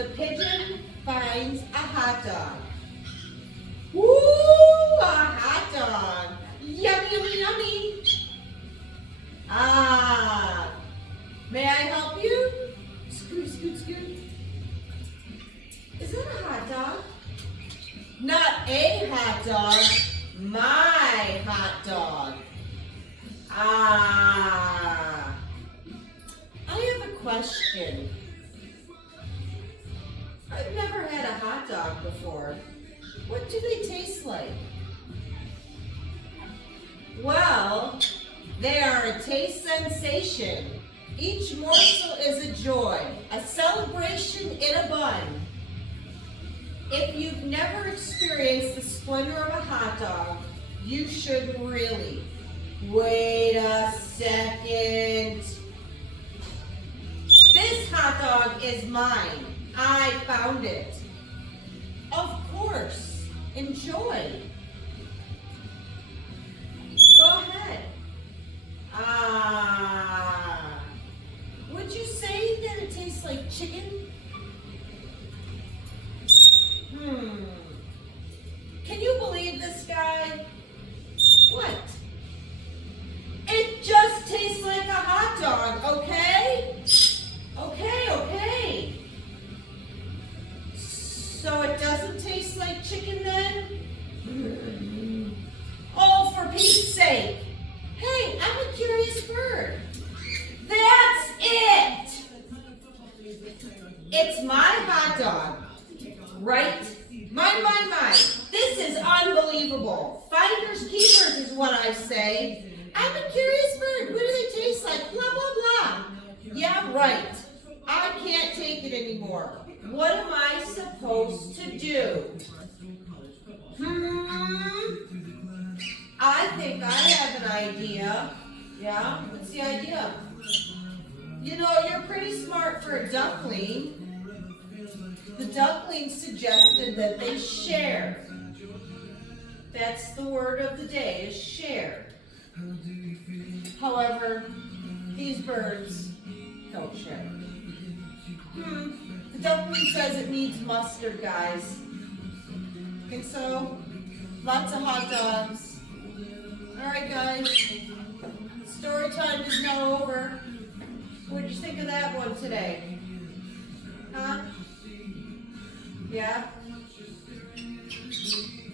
The pigeon finds a hot dog. Woo! A hot dog. Yummy, yummy, yummy. Ah. May I help you? Scoot, scoot, scoot. Is that a hot dog? Not a hot dog. My hot dog. Ah. I have a question. I've never had a hot dog before. What do they taste like? Well, they are a taste sensation. Each morsel is a joy, a celebration in a bun. If you've never experienced the splendor of a hot dog, you should really. Wait a second. This hot dog is mine. I found it. Of course. Enjoy. Go ahead. Ah. Would you say that it tastes like chicken? Can you believe this guy? What? It just tastes like a hot dog, okay? Okay. So it doesn't taste like chicken then? Oh, for Pete's sake. Hey, I'm a curious bird. That's it. It's my hot dog, right? Mine. This is unbelievable. Finders keepers is what I say. I'm a curious bird. What do they taste like? Blah, blah, blah. Yeah, right. I can't take it anymore. What am I supposed to do? I think I have an idea. Yeah? What's the idea? You know, you're pretty smart for a duckling. The duckling suggested that they share. That's the word of the day, is share. However, these birds don't share. The duckling says it needs mustard, guys. And so, lots of hot dogs. Alright guys, story time is now over. What did you think of that one today? Huh? Yeah?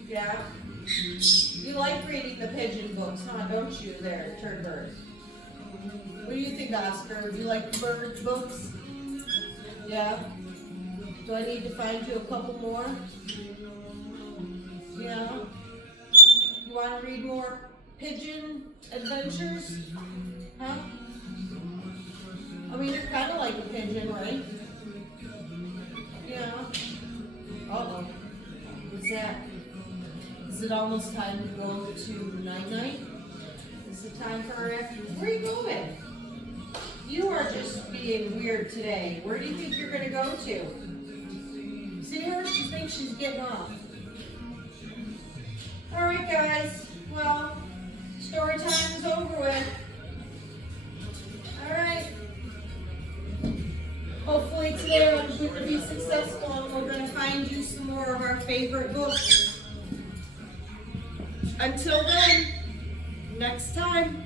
Yeah? You like reading the pigeon books, huh? Don't you there, turd bird? What do you think, Oscar? Would you like bird books? Yeah? Do I need to find you a couple more? Yeah? You want to read more pigeon adventures? Huh? I mean, you're kind of like a pigeon, right? Yeah. Uh-oh. What's that? Is it almost time to go to night-night? Is it time for our afternoon? Where are you going? You are just being weird today. Where do you think you're going to go to? See her? She thinks she's getting off. All right, guys. Well, story time is over with. All right. Hopefully today I'm going to be successful and we're going to find you some more of our favorite books. Until then, next time.